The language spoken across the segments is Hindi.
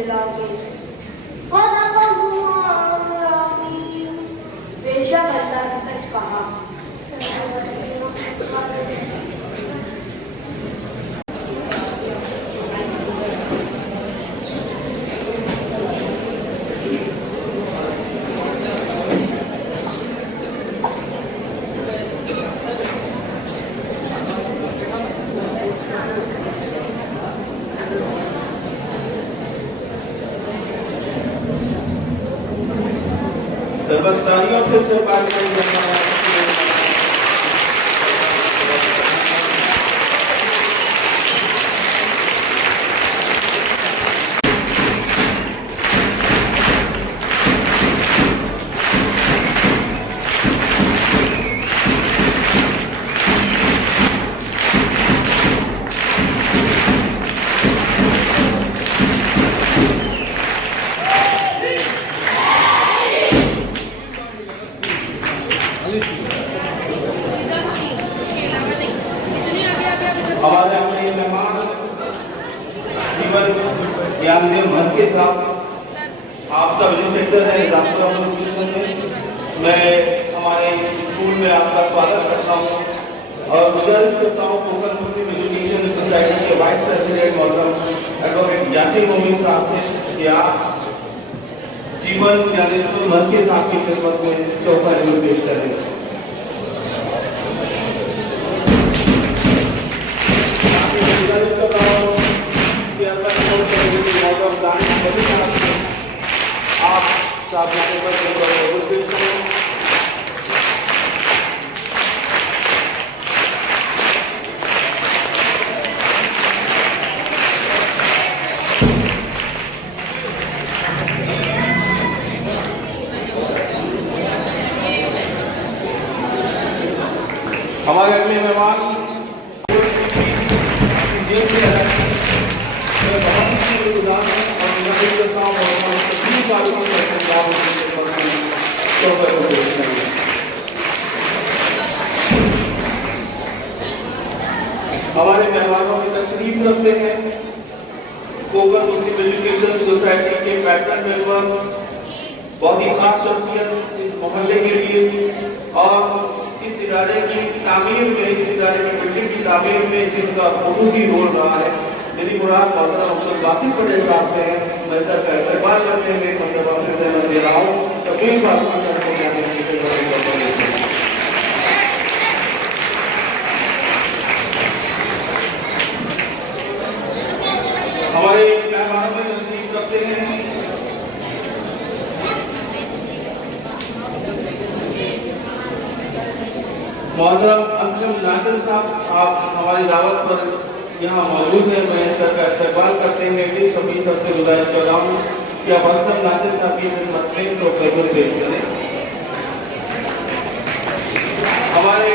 मिला के बेशक अल्लाह ने सच कहा। सर्वस्तारियों से सहभागी बनना हमारे अपने मेहमान जीवन ज्ञानदेव महज के साथ आप सब इंस्पेक्टर हैं मैं हमारे स्कूल में आपका स्वागत करता हूँ और गुजारिश करता हूँ कोकण मुस्लिम एजुकेशन सोसाइटी के वाइस प्रेसिडेंट मौजूद एडवोकेट यासिर मोमिन साहब से कि आप जीवन ज्ञानेश्वर महज के साथ की खिदमत में तोहफा जरूर पेश करें। आप हमारे अगले मेहमान हमारे मेहमानों की तशरीफ रखते हैं कोकण मुस्लिम एजुकेशन सोसाइटी के पैटर्न मेंबर, बहुत ही खास शख्सियत इस मोहल्ले के लिए और इस इदारे की तामीर में, इस इदारे की बिल्डिंग की तामीर में जिनका खसूसी रोल रहा है। मेरी मुराद मोहतरम अब्दुल बासित पटेल साहब से है। मैं सर का इस्तेमाल करते हुए मैं दे रहा हूँ तकलीफ हमारे मेहमानों में तशरीफ रखते हैं मोहतरम असलम नासिर साहब, आप हमारी दावत पर यहाँ मौजूद है। मैं सर का इस्तेमाल करते हैं सभी सबसे गुजारिश कर रहा हूँ कि आप असलम नासिर साहब की खिदमत में तो पेपर पेश करें। हमारे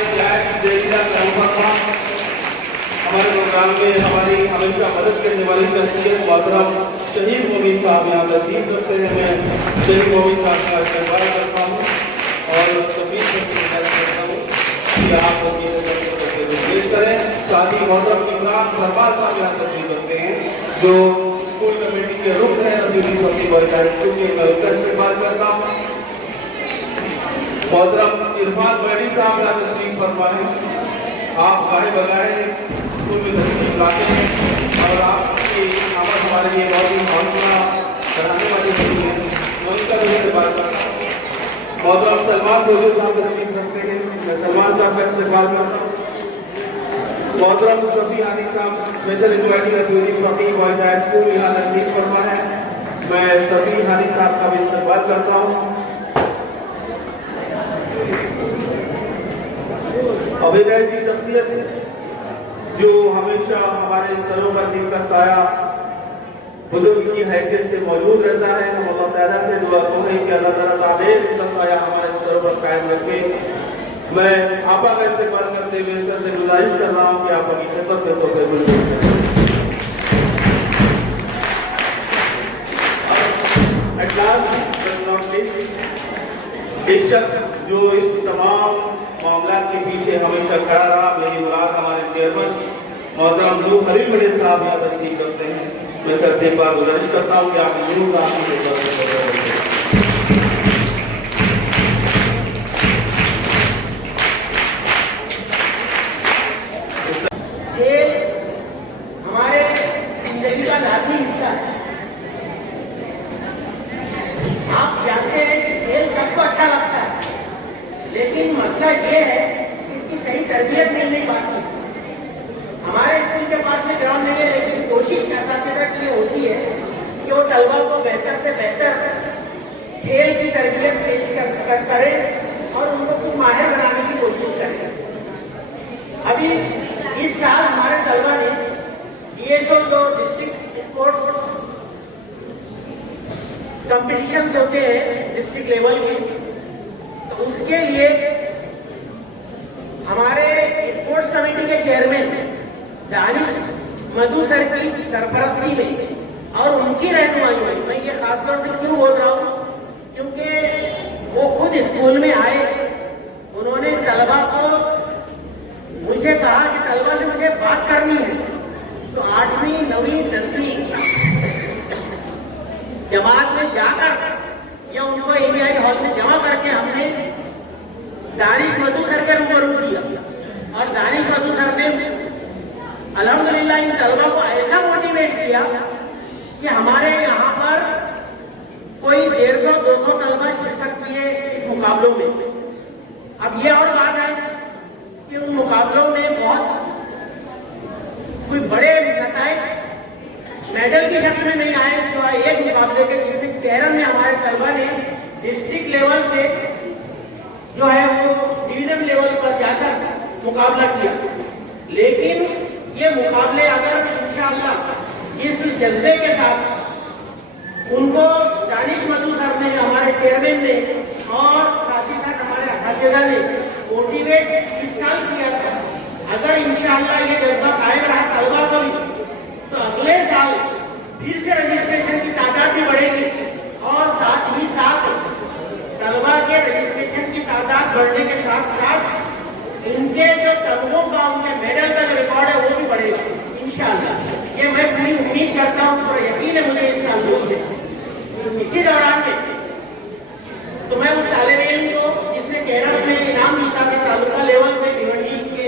हमारे प्रोग्राम में हमारी हमेशा मदद करने वाली शख्सियत मोहतरम शहीद मोमिन साहब यहाँ तशरीफ रखते हैं। मैं शहीद मोमिन साहब का इस्तेमाल करता हूँ और सभी करता हूँ कि आप पेश करें। साथ ही मोहतरम इमरान फरमान साहब यहाँ तशरीफ रखते हैं जो स्कूल कमेटी के रुकन हैं और मैं उसका इस्तेमाल करता हूँ। मोहतरम इरफान बैडी साहब यहाँ तशरीफ फरमा है। आप गाहे बगाए स्कूल में तशरीफ लाते हैं और आपकी आमद हमारे लिए बहुत ही हौसला बढ़ाने वाली होती है। मैं उसका भी इस्तेमाल करता हूँ। मोहतरम सलमान फौजी साहब तशरीफ रखते हैं। मैं सलमान साहब का इस्तेमाल करता हूँ। मोहतरम सफी हानी साहब special inquiry authority property boys high school यहाँ तशरीफ फरमा है। मैं सफी हानी साहब का भी इस्तेमाल करता हूँ। अब एक ऐसी शख्सियत जो हमेशा हमारे सरों पर जिनका साया बुजुर्ग की हैसियत से मौजूद रहता है, हम अल्लाह ताला से दुआ करें कि अल्लाह ताला ताबेर का साया हमारे सरों पर कायम रखे। मैं आपा का इस्तेमाल करते हुए सर से गुजारिश कर रहा हूँ कि आप अपनी खिदमत में तो बिल्कुल एक शख्स जो इस तमाम मामला के पीछे हमेशा खड़ा रहा, मेरी मुराद हमारे चेयरमैन मोहतरम नूर खलील पटेल साहब यहाँ तशरीफ रखते हैं। मैं सर से एक बार गुजारिश करता हूँ कि आप जरूर आपकी ये हमारे जिंदगी का लाजमी हिस्सा है। आप जानते हैं कि खेल सबको अच्छा लगता है, लेकिन मसला ये है कि इसकी सही तरबियत मिल नहीं पाती। हमारे स्कूल के पास में ग्राउंड नहीं है, लेकिन कोशिश असातिज़ा की होती है कि वो तलबा को बेहतर से बेहतर खेल की तरबियत पेश करें और उनको कुछ माहिर बनाने की कोशिश करें। अभी इस साल हमारे तलबा ने DSO जो डिस्ट्रिक्ट स्पोर्ट्स कंपटीशन होते हैं डिस्ट्रिक्ट लेवल के, तो उसके लिए हमारे स्पोर्ट्स कमेटी के चेयरमैन दानिश मधु सर की सरपरस्ती में और उनकी रहनुमाई में, मैं ये खासतौर से क्यों बोल रहा हूँ, क्योंकि वो खुद स्कूल में आए, उन्होंने तलबा को मुझे कहा कि तलबा से मुझे बात करनी है। तो 8वीं 9वीं 10वीं जमात में जाकर या उनको ABI हॉल में जमा करके हमने दानिश मधु सर के रूबरू किया और दानिश मधु सर ने अल्हम्दुलिल्लाह इन तलबा को ऐसा मोटिवेट किया कि हमारे यहाँ पर कोई 150-200 तलबा शिरकत किए इस मुकाबलों में। अब ये और बात है कि उन मुकाबलों में बहुत कोई बड़े नताइज मेडल की शक्ल में नहीं आए। तो एक मुकाबले के जिसमें केरल में हमारे तलबा ने डिस्ट्रिक्ट लेवल से जो है वो डिवीजन लेवल पर जाकर मुकाबला किया। लेकिन ये मुकाबले अगर इंशाअल्लाह इस जज्बे के साथ उनको दानिश मधु सर ने, हमारे चेयरमैन ने और साथ ही साथ हमारे असातिज़ा ने मोटिवेट इस साल किया था, अगर इंशाअल्लाह ये जज्बा कायम रहा तलबा को भी, तो अगले साल फिर से रजिस्ट्रेशन की तादाद भी बढ़ेगी और साथ ही साथ तलबा के रजिस्ट्रेशन की तादाद बढ़ने के साथ साथ इनके जो तलबों का उनके मेडल का जो रिकॉर्ड है वो भी बढ़ेगा इंशाअल्लाह। ये मैं पूरी उम्मीद करता हूँ और यकीन है मुझे इसका अनुभव है। इसी दौरान में तो मैं उस तालिब इल्म को जिसने केरल में इनाम जीता था तालुका लेवल पे भिवंडी के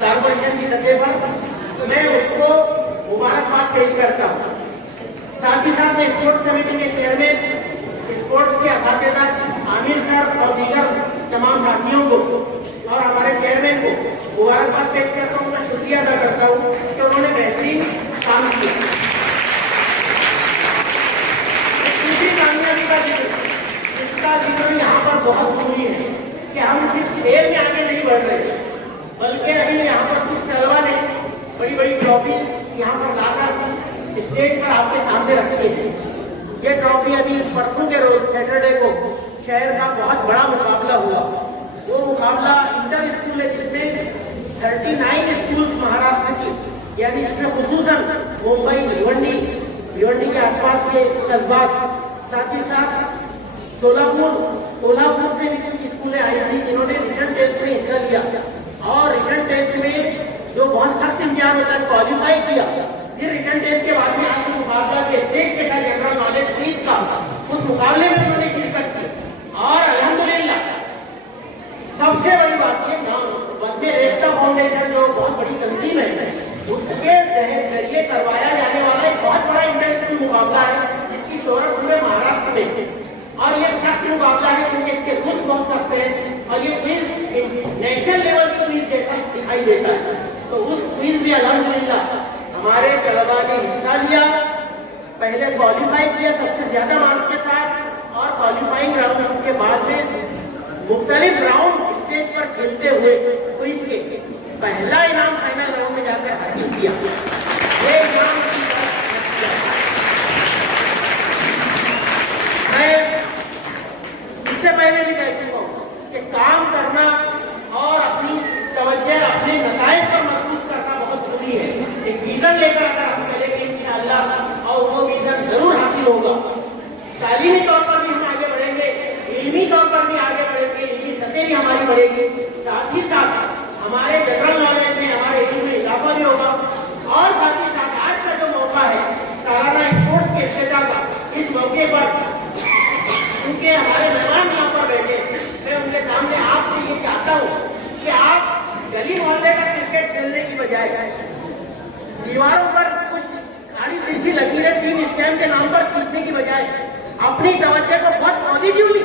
कॉर्पोरेशन की सतह पर, तो मैं उसको मुबारकबाद पेश करता हूँ। साथ ही साथ मैं स्पोर्ट्स कमेटी के चेयरमैन, स्पोर्ट्स के असातिज़ा आमिर सर और दीगर तमाम साथियों को और हमारे चेयरमैन को मुबारकबाद पेश करता हूँ, उनका शुक्रिया अदा करता हूँ कि उन्होंने बेहतरीन काम किया। दूसरी कामयाबी का जिक्र, इसका जिक्र भी यहाँ पर बहुत जरूरी है कि हम सिर्फ खेल में आगे नहीं बढ़ रहे, बल्कि अभी यहाँ पर कुछ तलबा ने बड़ी बड़ी ट्रॉफी यहाँ पर लाकर स्टेज पर आपके सामने रखी है। ये ट्रॉफी अभी परसों के रोज सैटरडे को शहर का बहुत बड़ा मुकाबला हुआ। वो मुकाबला इंटर स्कूल है जिसमें 39 स्कूल्स महाराष्ट्र की, यानी जिसमें खुसूसन मुंबई, भिवंडी के आसपास के कस्बात, साथ ही साथ सोलापुर से भी कुछ स्कूलें आई थी जिन्होंने रिटन टेस्ट में हिस्सा लिया और रिटन टेस्ट में जो बहुत सख्त इम्तिहान होता है क्वालिफाई किया। फिर रिटन टेस्ट के बाद में आज मुकाबला के स्टेज के साथ जनरल नॉलेज क्विज का उस मुकाबले में उन्होंने शिरकत की और अल्हम्दुलिल्लाह सबसे बड़ी बात ये बदमे रेख्ता फाउंडेशन जो बहुत बड़ी तंजीम है उसके जरिए करवाया जाने वाला एक बहुत बड़ा इंटरनेशनल मुकाबला है जिसकी शोहरत पूरे महाराष्ट्र में, और ये सख्त मुकाबला है क्योंकि इसके खुद पहुंच सकते हैं और ये क्विज नेशनल लेवल की क्विज जैसा दिखाई देता है। तो उस क्विज में अल्हम्दुलिल्लाह हमारे तलबा ने हिस्सा लिया, पहले क्वालिफाई किया सबसे ज्यादा मार्क्स के साथ और क्वालिफाइंग राउंड के बाद में मुख्तलिफ राउंड स्टेज पर खेलते हुए क्विज के पहला इनाम फाइनल राउंड में जाकर हासिल किया। ये इनाम मैं इससे पहले भी कह चुका हूँ कि काम करना और अपनी तवज्जो अपने नताइज पर मजबूत करना बहुत जरूरी है। एक विजन लेकर अगर हम चलेंगे इंशाअल्लाह और वो विजन जरूर हासिल होगा। तालीमी तौर पर भी हम आगे बढ़ेंगे, इल्मी तौर पर भी आगे बढ़ेंगे, इल्मी सतह भी हमारी बढ़ेगी, साथ ही साथ हमारे जनरल नॉलेज में हमारे इल्म में इजाफा भी होगा। गली मोहल्ले का क्रिकेट खेलने की बजाय दीवारों पर कुछ काली तिरछी लकीरें 3 स्टैम्प के नाम पर खींचने की बजाय अपनी तवज्जो को बहुत पॉजिटिवली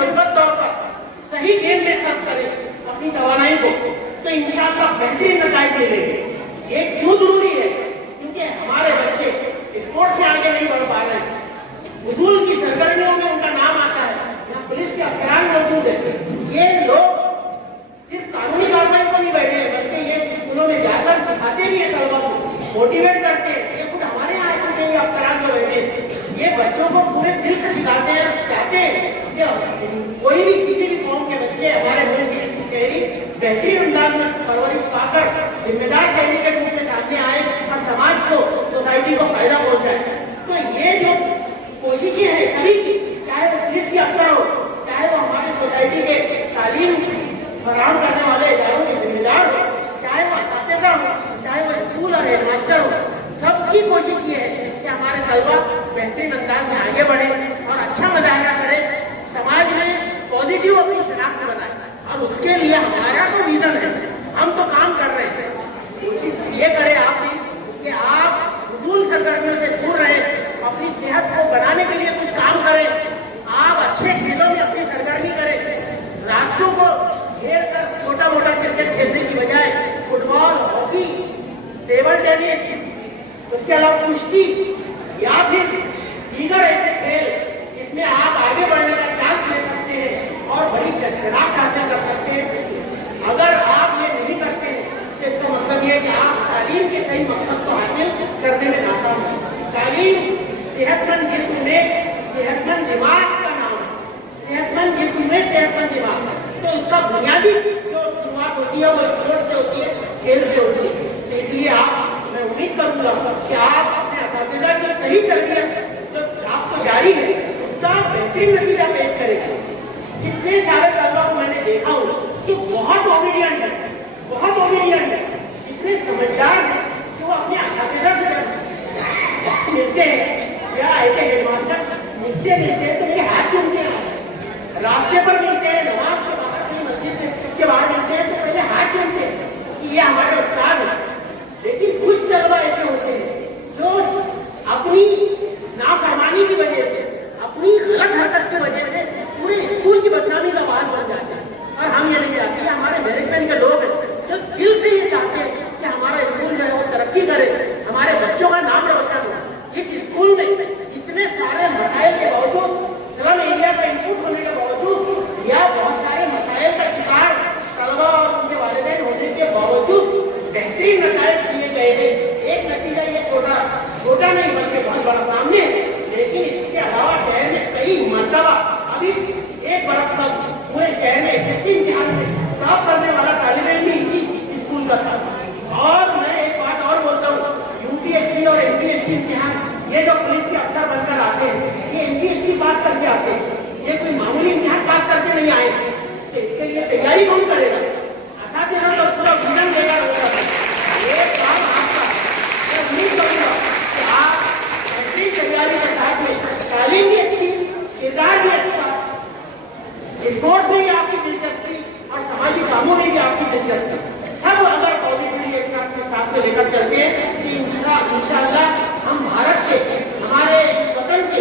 मतलब तौर पर सही गेम में खर्च करें अपनी तवानाई को, तो इंशाअल्लाह बेहतरीन नतीजे मिलेंगे। ये क्यों जरूरी है? क्योंकि हमारे बच्चे स्पोर्ट्स में आगे नहीं बढ़ पा रहे हैं, हुजूर की सरगर्मियों में उनका नाम आता है, यहाँ पुलिस के अफसरान मौजूद है। ये लोग सिर्फ कानूनी कार्रवाई को नहीं बैठे हैं, बल्कि ये स्कूलों में जाकर सिखाते भी है, तलबा को मोटिवेट करते हैं। ये खुद हमारे यहाँ आए ये अफसरान जो बैठे, ये बच्चों को पूरे दिल से सिखाते हैं, चाहते हैं कि कोई भी किसी भी कौम के बच्चे हमारे मुल्क की शहरी बेहतरीन अंदाज में परवरिश पाकर जिम्मेदार शहरी के रूप में सामने आए और समाज को, सोसाइटी को फायदा पहुंचाए। तो ये जो कोशिशें हैं सभी की, चाहे वो पुलिस की अफसर हो, चाहे वो हमारे सोसाइटी के तालीम फराहम करने वाले इदारों के जिम्मेदार हो, चाहे वो असातिज़ा हो, चाहे वो स्कूल और हेडमास्टर हो, सबकी कोशिश ये है कि हमारे तलबा बेहतरीन अंदाज में आगे बढ़े और अच्छा मुजाहरा करें, समाज में पॉजिटिव अपनी शनाख्त बनाए। और उसके लिए हमारा तो विजन है, हम तो काम कर रहे हैं। कोशिश ये करें आप भी कि आप फजूल सरगर्मियों से दूर रहें, अपनी सेहत को बनाने के लिए कुछ काम करें, आप अच्छे खेलों में अपनी सरगर्मी करें, राष्ट्रों को घेर कर छोटा मोटा क्रिकेट खेलने की बजाय फुटबॉल, हॉकी, टेबल टेनिस, उसके अलावा कुश्ती या फिर दीगर ऐसे खेल इसमें आप आगे बढ़ने का चांस ले सकते हैं और बड़ी शनाख्त हासिल कर सकते हैं। अगर आप ये नहीं करते हैं तो इसका मतलब ये कि आप तालीम के सही मकसद को हासिल करने में नाकाम हैं। तालीम सेहतमंद जिस्म में सेहतमंद दिमाग का नाम है, सेहतमंद जिस्म में सेहतमंद दिमाग। तो इसका बुनियादी जो शुरुआत होती है वो स्पोर्ट्स से होती है, खेल से होती है। तो इसलिए मैं उम्मीद करूंगा कि आप अपने असातिज़ा की सही तरबियत जो आपको जारी है उसका बेहतरीन नतीजा पेश करेंगे। जितने सारे तलबा को मैंने देखा हूँ कि बहुत ओबीडियंट है, बहुत ओबीडियंट है, इतने समझदार है कि वो अपने असातिज़ा से मिलते हैं या ऐसे हेडमास्टर मुझसे मिलते हैं तो मेरे हाथ चूमते हैं, रास्ते पर मिलते हैं, नमाज के बाहर से मस्जिद के बाहर मिलते हैं तो पहले हाथ चूमते हैं कि ये हमारे उस्ताद है। लेकिन कुछ तलबा ऐसे होते हैं जो अपनी नाफरमानी की वजह से, अपनी गलत हरकत की वजह से पूरे स्कूल की बदनामी का बात बन जाते हैं। और हम ये नहीं चाहते, हमारे मैनेजमेंट के लोग हैं जो दिल से ये चाहते हैं कि हमारा स्कूल जो है वो तरक्की करे, हमारे बच्चों का नाम रोशन हो। इस स्कूल में इतने सारे मसाइल के बावजूद, स्लम एरिया का इनपुट होने के बावजूद या बहुत सारे मसाइल का शिकार तलबा और उनके वालिदैन होने के बावजूद बेहतरीन नतीजे किए गए हैं। एक नतीजा ये छोटा नहीं बल्कि बहुत बड़ा सामने है, लेकिन इसके अलावा शहर में कई मरतबा अभी 1 बरस तक पूरे शहर में एसएससी इम्तिहान में टॉप करने वाला तालिब इल्म भी इसी स्कूल का था। और मैं एक बात और बोलता हूँ, यूपीएससी और एमपीएससी इम्तिहान ये जो पुलिस के अफसर बनकर आते हैं ये एमपीएससी पास करके आते हैं, ये कोई मामूली इम्तिहान पास करके नहीं आए। तो इसके लिए तैयारी कौन करेगा? असातिज़ा तो पूरा विजन तैयार होता है। ये काम आपका, मैं उम्मीद करूँगा कि आप ऐसी तैयारी के साथ में तालीम भी अच्छी, किरदार भी अच्छा, स्पोर्ट्स में भी आपकी दिलचस्पी और समाजी कामों में भी आपकी दिलचस्पी, सब अगर पॉजिटिवली एक साथ में लेकर चलते हैं कि इंशाअल्लाह हम भारत के, हमारे वतन के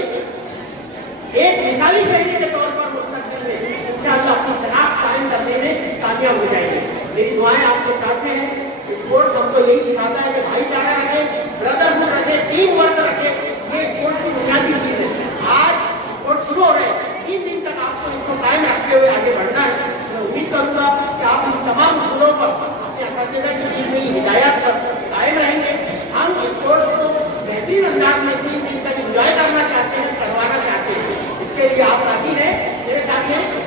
एक मिसाली शहरी के तौर पर मुस्तकबिल में इंशाअल्लाह अपनी शनाख्त कायम करने में कामयाब हो जाएंगे। मेरी दुआएं आपके साथ में हैं। स्पोर्ट्स हमको यही सिखाता है कि भाईचारा रखे, ब्रदरहुड रखे, टीम वर्क रखे, ये स्पोर्ट्स की बुनियादी चीज है। आज स्पोर्ट्स शुरू हो रहे हैं, 3 दिन तक आपको इसको कायम रखते हुए आगे बढ़ना है। मैं उम्मीद करूँगा कि आप इन तमाम स्कूलों पर अपने असातिज़ा की दी गई हिदायत पर कायम रहेंगे। हम स्पोर्ट्स को बेहतरीन अंदाज में 3 दिन तक इंजॉय करना चाहते हैं, करवाना चाहते हैं। इसके लिए आप राजी हैं मेरे साथ में।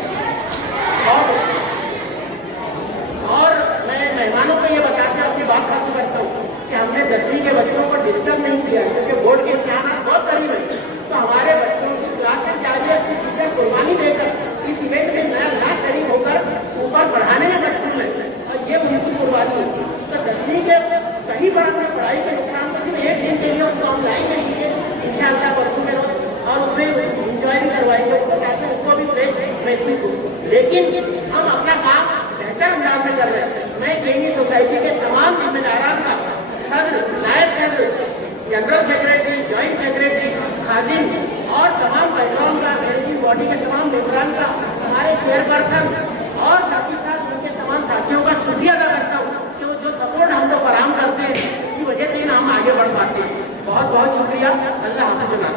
और मैं मेहमानों को ये बताकर अपनी बात खत्म करता हूँ कि हमने 10वीं के बच्चों को डिस्टर्ब नहीं किया, क्योंकि बोर्ड के इम्तिहान बहुत करीब है। तो हमारे बच्चों की क्लासेस जारी है, अपनी टीचर कुर्बानी देकर इस इवेंट में नया शरीक होकर ऊपर बढ़ाने में मशगूल है और ये उनकी कुर्बानी है। तो 10वीं के सही बात में पढ़ाई के नुकसान को सिर्फ 1 दिन के लिए उनको ऑनलाइन में लीजिए इंशाअल्लाह वर्षों में, और उसमें इंजॉय भी करवाएंगे, उसको कहते हैं उसको भी फ्रेश महसूस हो। लेकिन हम अपना काम बेहतर बेहतर अंदाज में कर रहे हैं। मैं केनी सोसाइटी के तमाम जिम्मेदारान का सदर, नायब सदर, जनरल सेक्रेटरी, ज्वाइंट सेक्रेटरी, खादिम और तमाम पहलवान का, मैनेजिंग बॉडी के तमाम मेम्बरान का, हमारे चेयरपर्सन और साथ ही साथ उनके तमाम साथियों का शुक्रिया अदा करता हूँ कि वो जो सपोर्ट हम लोग फराहम करते हैं उसकी वजह से हम आगे बढ़ पाते हैं। बहुत बहुत शुक्रिया। अल्लाह हाफ़िज़ जनाब।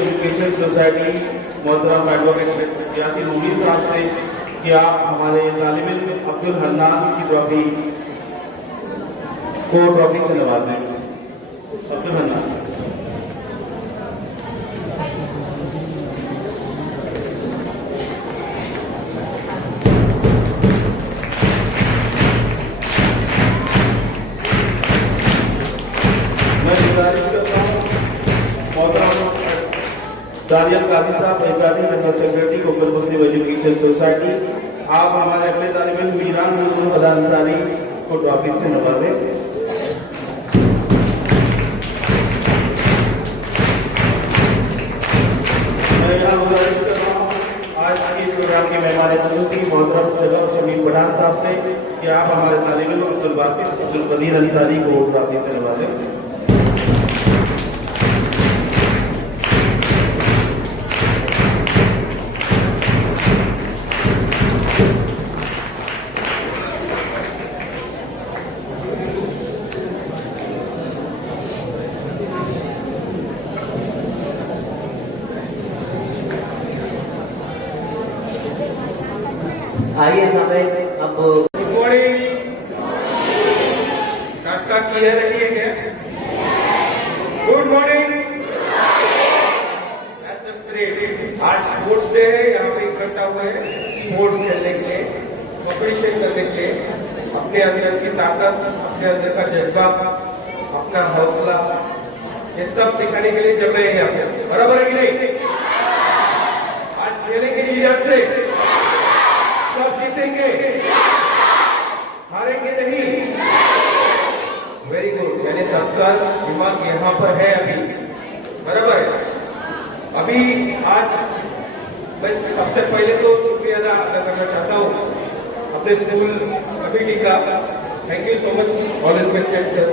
एजुकेशन सोसाइटी मोहतरम एडवोकेट यासिर रूडी साहब से कि आप हमारे तालिब इल्म अब्दुल हन्नान की ट्रॉफी से नवाजें। अब्दुल हन्नान। मैं गुजारिश करता हूँ मोहतरम दानियल काजी साहब, general secretary local Muslim education society, आप हमारे अगले तालिब इल्म मीरान अंसारी को ट्रॉफी से नवाजें। मैं यहाँ गुजारिश कर रहा हूँ आज के प्रोग्राम के मेहमान खसूसी मोहतरम सैयद शमीम पठान साहब से कि आप हमारे तालिब इल्म अब्दुल बासित अब्दुल कदीर अंसारी को ट्रॉफी से नवाजें। आइए सामने अब गुड मॉर्निंग। नाश्ता किया नहीं है क्या? Good morning. आज स्पोर्ट्स डे है, यहाँ पे इकट्ठा हुए हैं स्पोर्ट्स खेलने के लिए, कॉम्पिटिशन करने के लिए, अपने अंदर की ताकत, अपने अंदर का जज्बा, अपना हौसला, ये सब दिखाने के लिए जब मैं यहाँ पे, बराबर है कि नहीं? आज खेलेंगे नीरज से, सब जीतेंगे, हारेंगे नहीं। Very good. यानी सबका दिमाग यहाँ पर है अभी, बराबर है। अभी आज मैं सबसे पहले तो शुक्रिया अदा करना चाहता हूँ अपने स्कूल कमेटी का। Thank you so much all respected sir.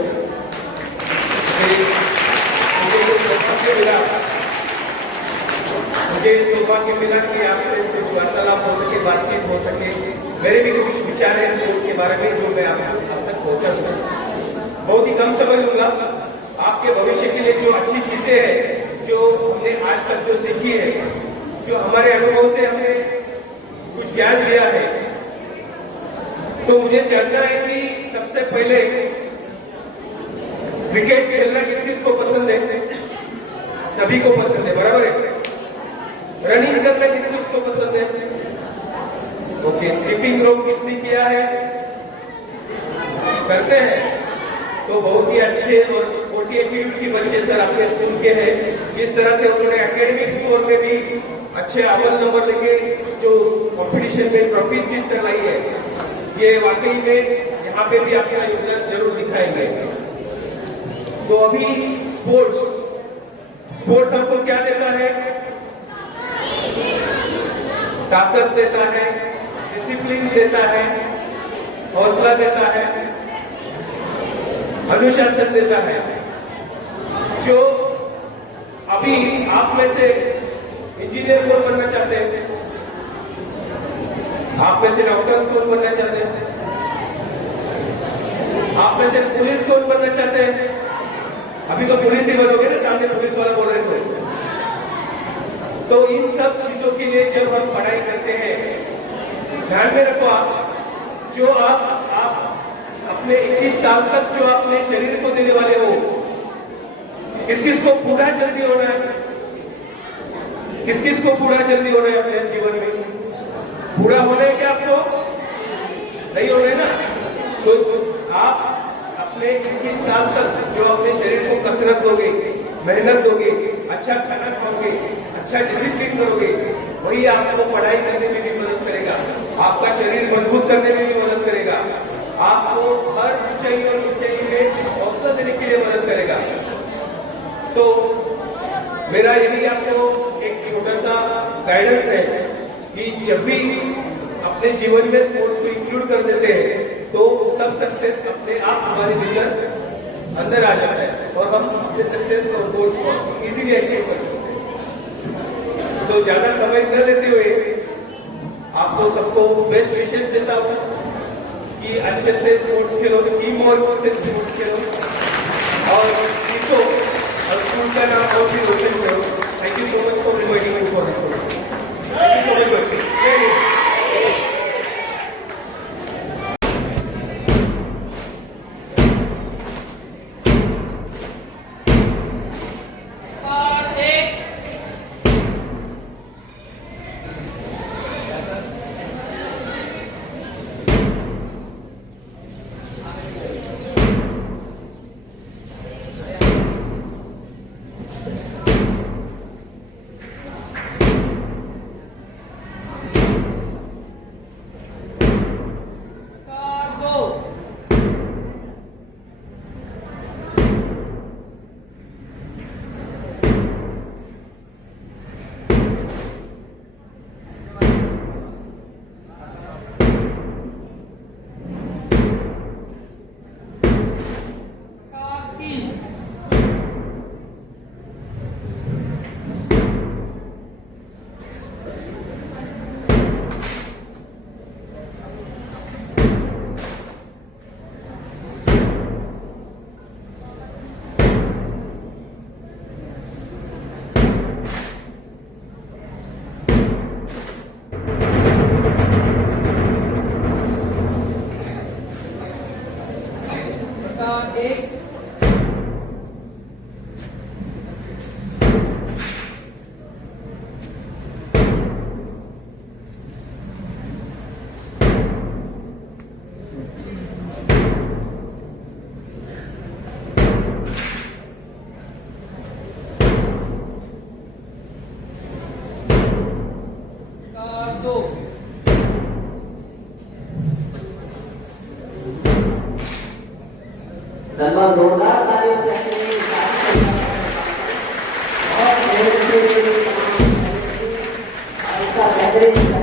मुझे सौभाग्य मिला कि आपसे कुछ वार्तालाप हो सके, बातचीत हो सके, मेरे भी कुछ विचार है स्पोर्ट्स के बारे में जो मैं आप तक पहुंचा सकूं। बहुत ही कम समय लूंगा। आपके भविष्य के लिए जो अच्छी चीजें हैं जो हमने आज तक जो सीखी है, जो हमारे अनुभव से हमने कुछ ज्ञान लिया है, तो मुझे जानना है कि सबसे पहले क्रिकेट खेलना किस किस को पसंद है? सभी को पसंद है, बराबर है। रनिंग करना किस किस को पसंद है? ओके। स्लीपिंग रोप किसने किया है? करते हैं। तो बहुत ही अच्छे और स्पोर्टी एटीट्यूड की बच्चे सर अपने स्कूल के हैं। जिस तरह से उन्होंने एकेडमिक स्कोर में भी अच्छे अव्वल नंबर लेके जो कंपटीशन में ट्रॉफी जीत कर लाई है, ये वाकई में यहाँ पे भी अपना योगदान जरूर दिखाएंगे। तो अभी स्पोर्ट्स हमको क्या देता है? ताकत देता है, डिसिप्लिन देता है, हौसला देता है, अनुशासन देता है। जो अभी आप में से इंजीनियर कौन बनना चाहते हैं? आप में से डॉक्टर्स कौन बनना चाहते हैं? आप में से पुलिस कौन बनना चाहते हैं? अभी तो पुलिस ही बनोगे ना, सामने पुलिस वाला बोल रहे थे। तो इन सब चीजों के लिए जब हम पढ़ाई करते हैं, ध्यान में रखो आप, जो आप अपने 21 साल तक जो अपने शरीर को देने वाले हो, किस किस को पूरा जल्दी होना है? किस किस को बूढ़ा जल्दी हो रहे हैं अपने जीवन में? बूढ़ा हो रहे हैं क्या आपको? नहीं हो रहे ना? तो आप अपने 21 साल तक जो अपने शरीर को कसरत दोगे, मेहनत दोगे, अच्छा खाना खाओगे, अच्छा डिसिप्लिन करोगे, वही आपको पढ़ाई करने में भी मदद करेगा, आपका शरीर मजबूत करने में भी मदद करेगा, आपको हर ऊंचाई और ऊंचाई में हौसला देने के लिए मदद करेगा। तो मेरा यही आपको एक छोटा सा गाइडेंस है कि जब भी अपने जीवन में स्पोर्ट्स को इंक्लूड कर देते हैं तो सब सक्सेस अपने आप हमारे भीतर अंदर आ जाता है और हम अपने सक्सेस और गोल्स को इजीली अचीव कर सकते हैं। तो ज्यादा समय न लेते हुए आपको सबको बेस्ट विशेष देता हूँ कि अच्छे से स्पोर्ट्स खेलो, टीम वर्क से स्पोर्ट्स खेलो और सीखो और स्कूल का नाम बहुत ही रोशन करो। Thank you so much for inviting me for this programme. Thank you so much. Salman जोरदार तारीफ करते हैं और इसका बेहतरीन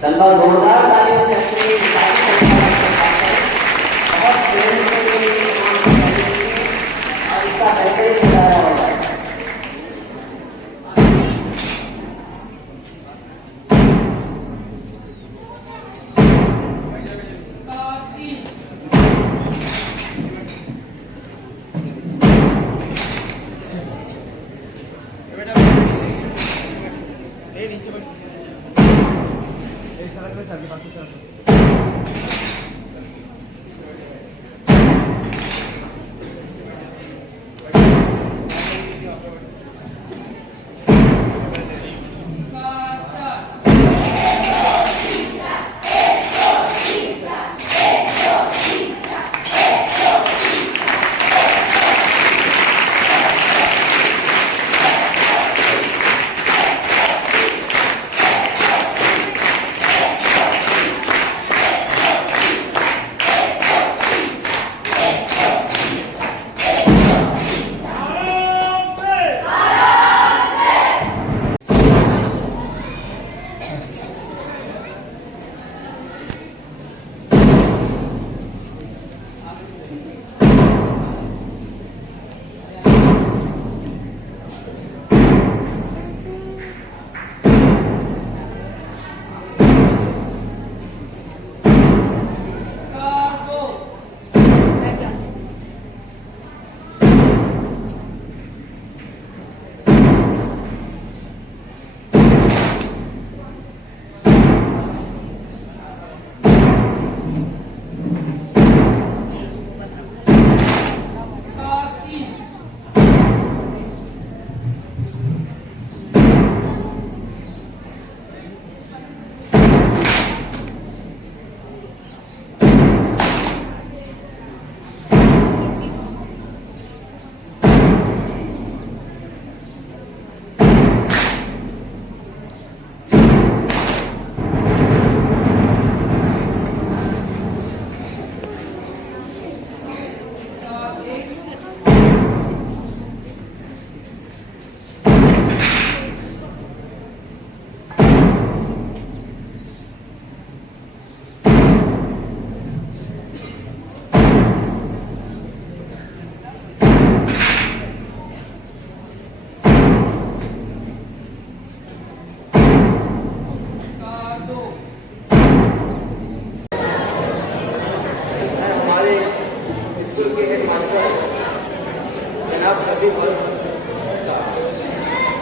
सलमान जोरदार तालियों से अपनी बहुत प्रेम से ये काम करेंगे और इसका बेहतरीन नजारा होगा।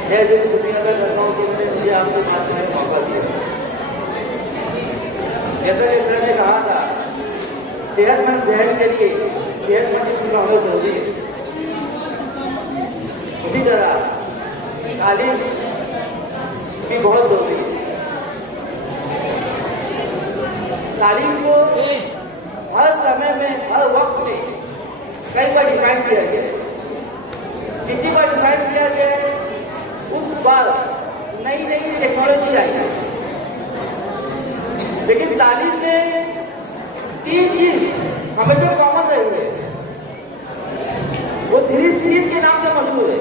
है जो कुशीनगर लखनऊ के लिए मुझे आपके साथ में मौका दिया। जैसा कि सर ने कहा था, सेहतमंद शहर के लिए सेहतमंद की बहुत जरूरी है। उसी तरह तालीम भी बहुत जरूरी है। तालीम को हर समय में, हर वक्त में कई बार डिफाइन किया गया है। जितनी बार डिफाइन किया गया है उस बार नई नई टेक्नोलॉजी आई है। लेकिन तालीम में तीन चीज हमेशा कॉमन रहे हुए, वो 3 C's के नाम से मशहूर है।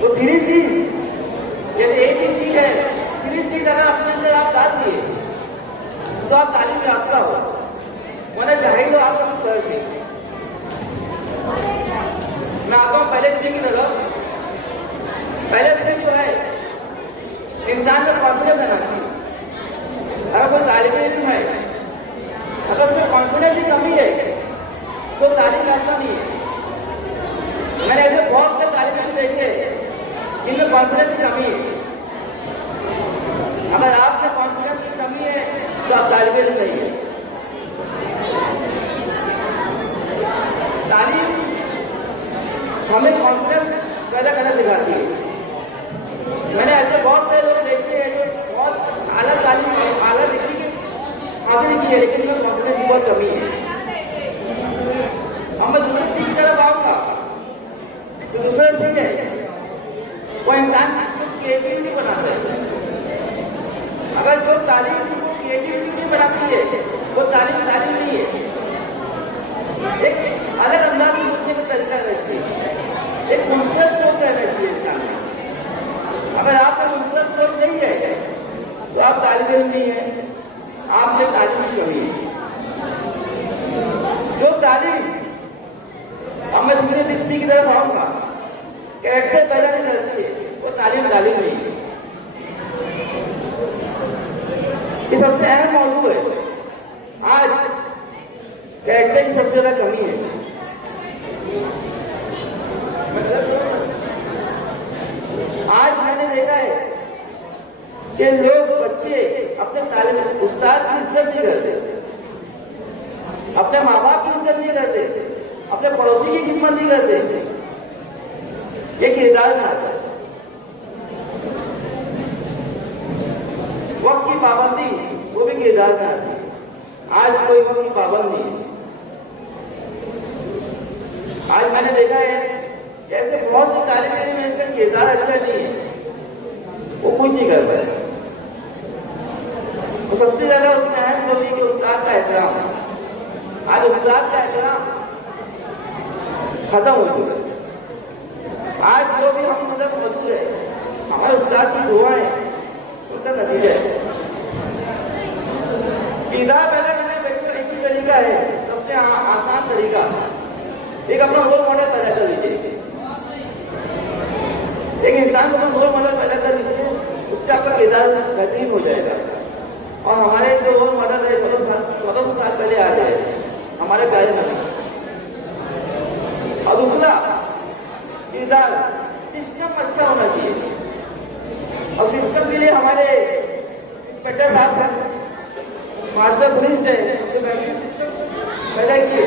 वो 3 C's जैसे एक ही चीज है, 3 C's अगर अपने अंदर आप डाल दिए तो आप तालीम में यात्रा हो, वरना जाहिर हो आप कुछ कर देंगे। मैं आता हूं पहले विषय की तरफ। पहले विषय जो है है। मैंने ऐसे बहुत से लोग देखे हैं जो बहुत आला डिग्री की हासिल की है, लेकिन उनमें कॉन्फिडेंस की बहुत कमी है। हम दूसरी चीज की तरफ आऊंगा तो दूसरा चीज है वो इंसान को क्रिएटिविटी बनाता है। अगर जो तालीम को क्रिएटिविटी नहीं बनाती है वो तालीम नहीं है। एक अलग अंदाज में सोचने का तरीका रहती है, एक खूबसूरत सोच रहना चाहिए इंसान में। अगर आपका खूबसूरत सोच नहीं है तो आप तालिब इल्म नहीं है, आपने तालीम की कमी है। जो तालीम अब मैं दूसरी दृष्टि की तरफ आऊंगा, कैरेक्टर पैदा नहीं करती है वो तालीम नहीं है। ये सबसे अहम मौजूद है। आज कैरेक्टर की सबसे ज्यादा कमी है। आज मैंने देखा है कि लोग बच्चे अपने तालिब उस्ताद की इज्जत नहीं करते, अपने माँ बाप की इज्जत नहीं करते, अपने पड़ोसी की खिदमत नहीं करते। ये किरदार में आता है। वक्त की पाबंदी वो भी किरदार में आती है। आज कोई वक्त की पाबंद नहीं है। आज मैंने देखा है जैसे बहुत सी तारीखें में इसका किरदार अच्छा नहीं है, वो कुछ नहीं कर पाए। तो सबसे ज्यादा उसमें अहम होती है कि उस्ताद का एहतराम। आज उस्ताद का एहतराम खत्म हो चुका है। आज जो भी हम मतलब मौजूद है, हमारे उस्ताद की दुआएं उसका नतीजा है। किरदार पैदा करने का एक ही तरीका है, सबसे आसान तरीका, एक अपना रोल मॉडल पैदा कर लीजिए। एक इंसान को अपना रोल मॉडल पैदा कर लीजिए, उससे आपका किरदार बेहतरीन हो जाएगा। और हमारे जो रोल मॉडल है 14 साल पहले आ जाए हमारे प्यारे नबी। और दूसरा किरदार सिस्टम अच्छा होना चाहिए। और सिस्टम के लिए हमारे इंस्पेक्टर साहब का मास्टर पुलिस ने पैदा किए,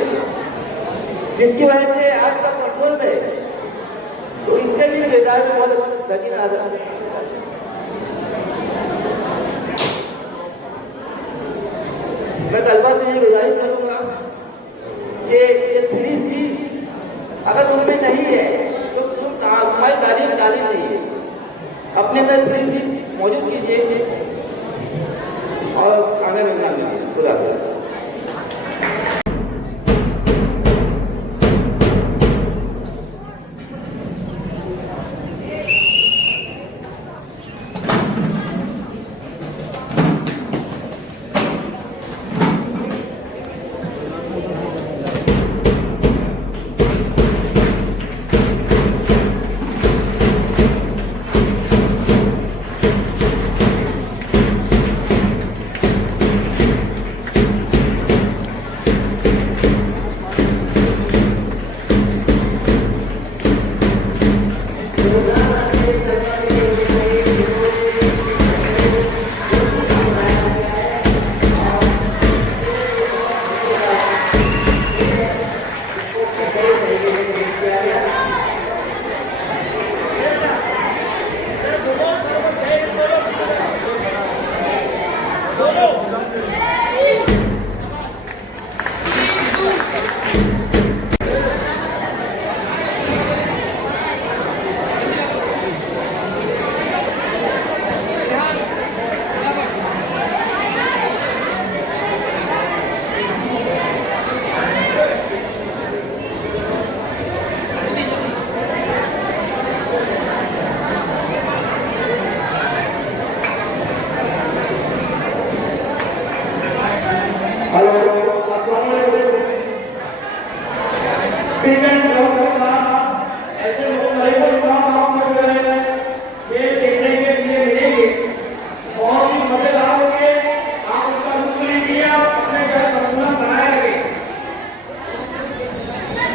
जिसकी वजह से आज का कंट्रोल है। तो इसके लिए किरदार में बहुत यकीन आ रहा है। मैं तलबा से ये गुजारिश करूंगा कि ये 3C अगर उनमें नहीं है तो तुम्हारी तालीम नहीं है। अपने अंदर 3C मौजूद कीजिए और आगे बढ़ना लीजिए। खुदा हाफिज़।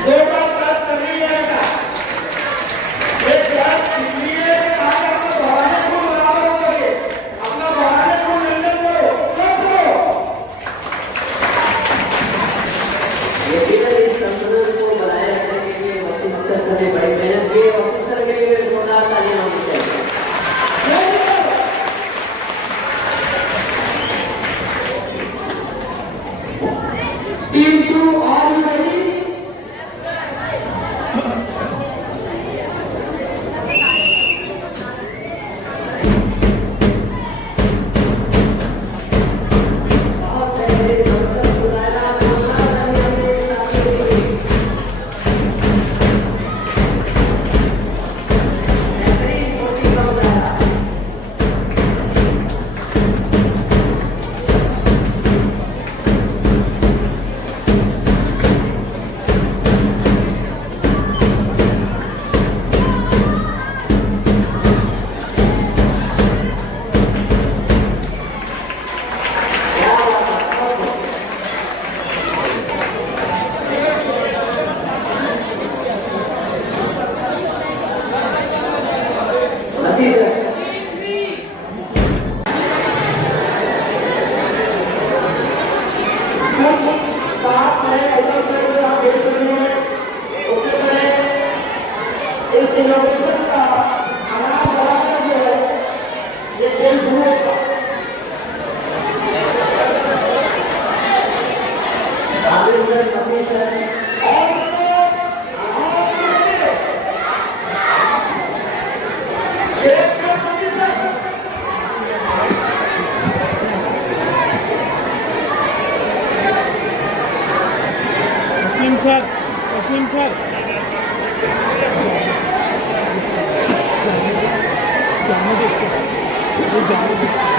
प्राप्त नहीं जाएगा। नतीज है साथ में इधर से आप देख रहे हैं उसके पहले इस इनोवेशन का आगाज बढ़ाकर जो है ये खेल शुरू होगा आगे में नतीज है वसीम सर जाने दो जाने दो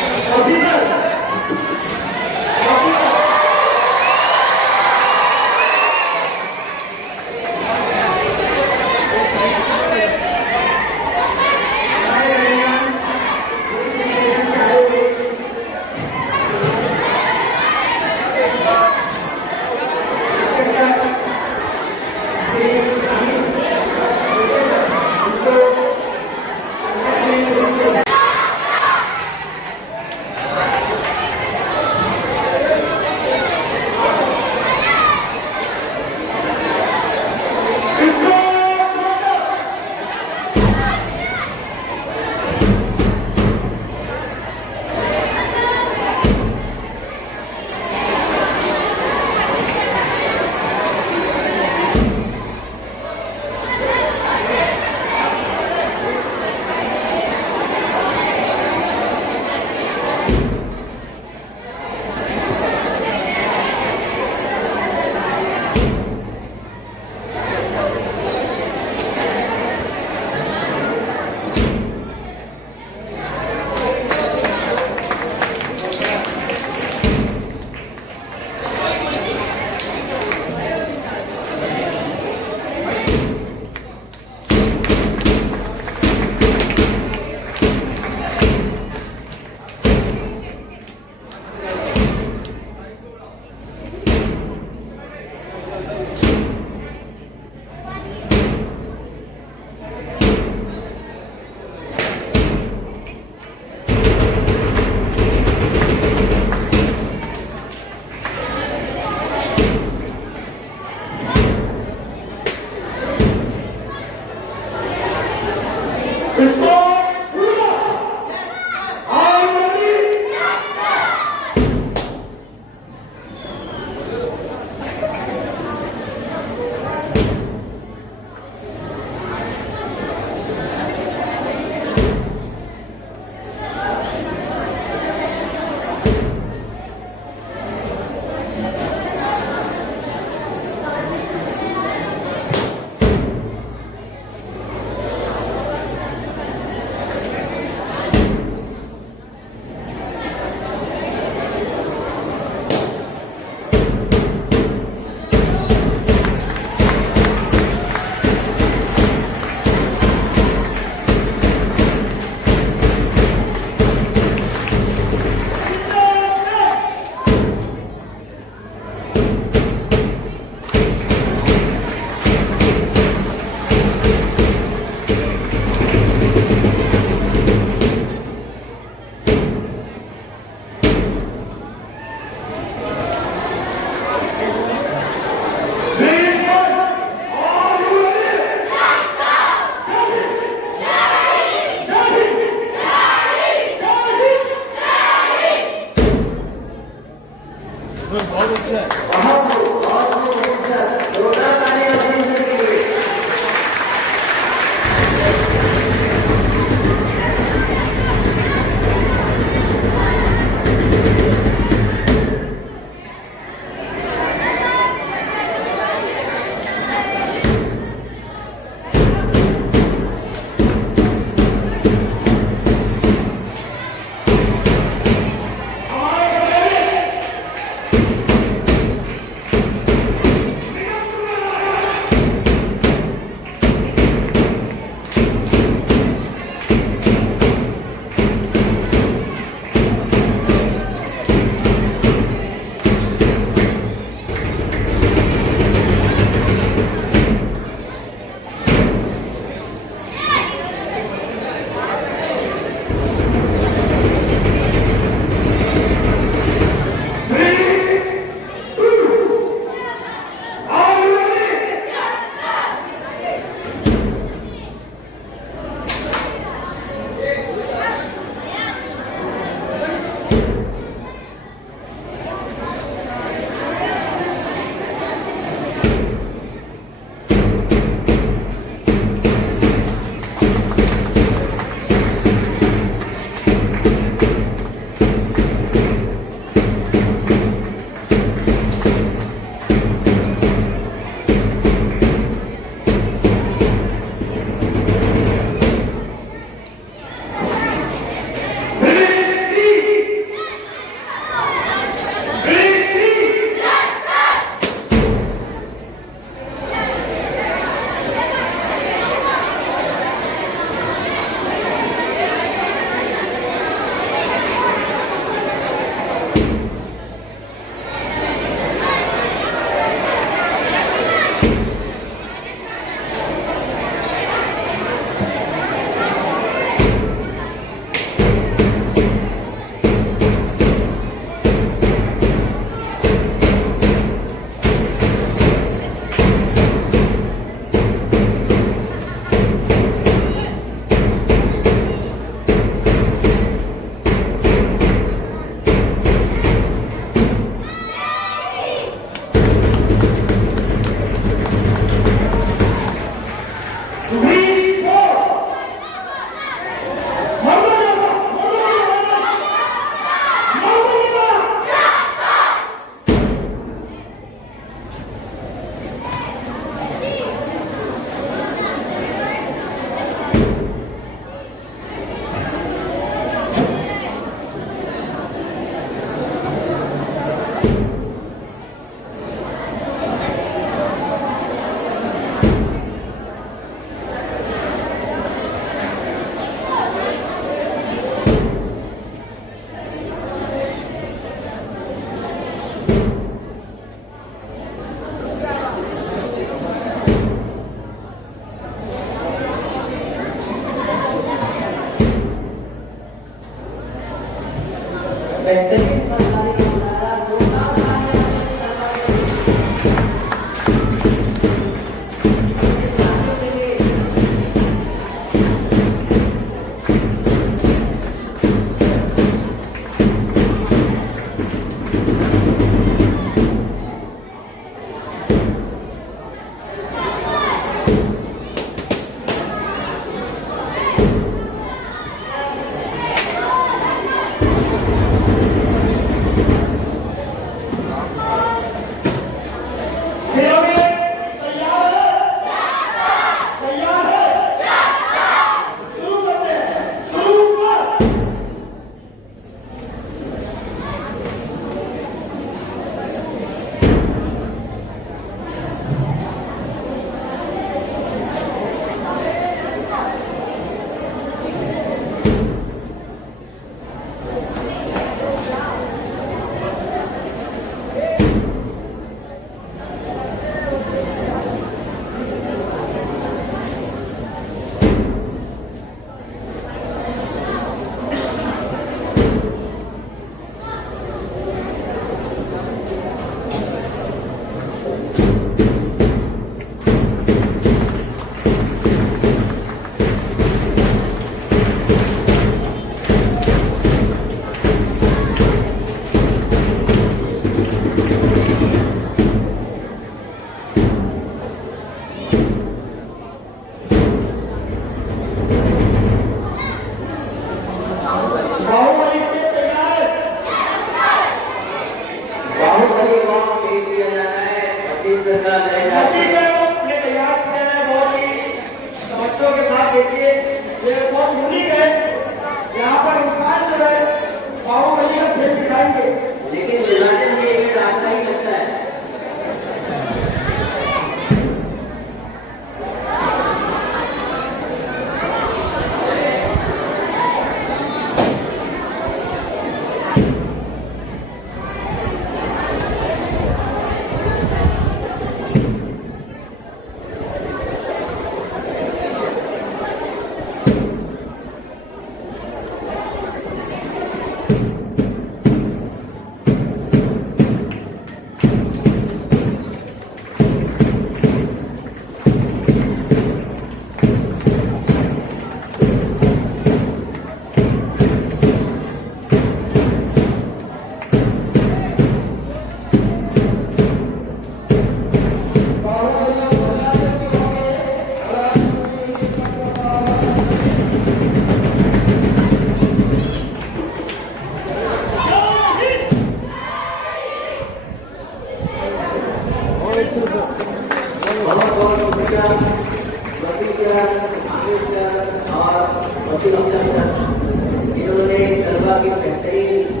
इन्होंने गरबा की बेहतरीन